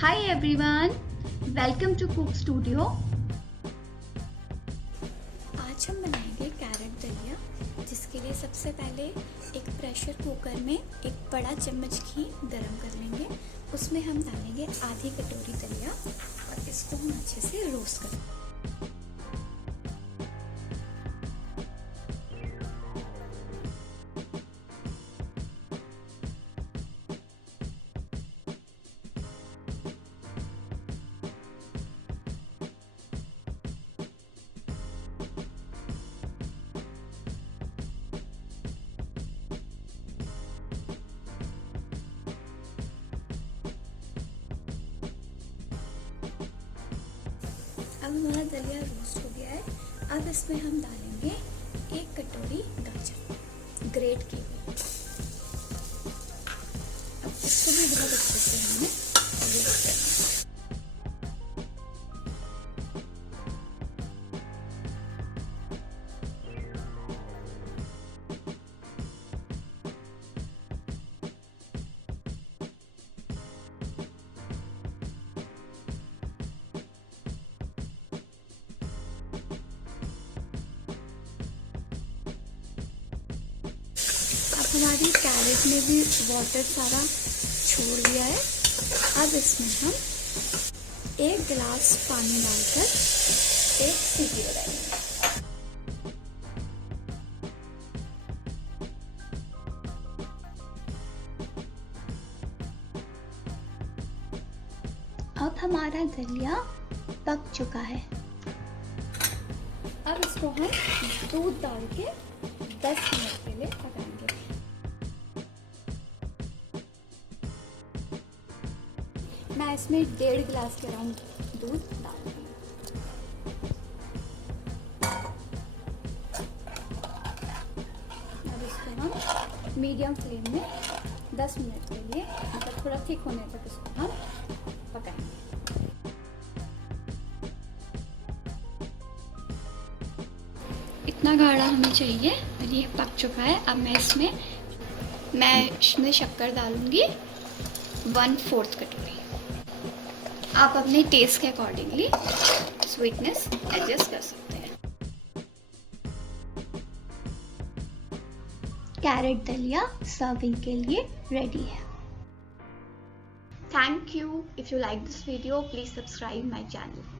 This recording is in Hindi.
Hi everyone, welcome to Cook Studio. आज हम बनाएंगे कैरेट दलिया, जिसके लिए सबसे पहले एक प्रेशर कुकर में एक बड़ा चम्मच घी गरम कर लेंगे। उसमें हम डालेंगे आधी कटोरी दलिया और इसको हम अच्छे से रोस्ट करेंगे। अब हमारा दलिया रोस्ट हो गया है। अब इसमें हम डालेंगे 1 कटोरी गाजर ग्रेट की हुई। अब इसको भी बहुत अच्छे से हमें रोस्ट करना है। हमारी कैरेट में भी वाटर सारा छोड़ दिया है। अब इसमें हम 1 गिलास पानी डालकर एक सीटी लगाएंगे। अब हमारा दलिया पक चुका है। अब इसको हम दूध डाल के 10 मिनट के लिए पकाएंगे। मैं इसमें 1.5 गिलास के अराउंड दूध डाल दूँगी। अब इसको हम मीडियम फ्लेम में 10 मिनट के लिए, मतलब थोड़ा थिक होने तक इसको हम पकाएंगे। इतना गाढ़ा हमें चाहिए और ये पक चुका है। अब मैं इसमें शक्कर डालूंगी 1/4 कटोरी। आप अपने टेस्ट के अकॉर्डिंगली स्वीटनेस एडजस्ट कर सकते हैं। कैरेट दलिया सर्विंग के लिए रेडी है। Thank you. If you like this video, please subscribe my channel.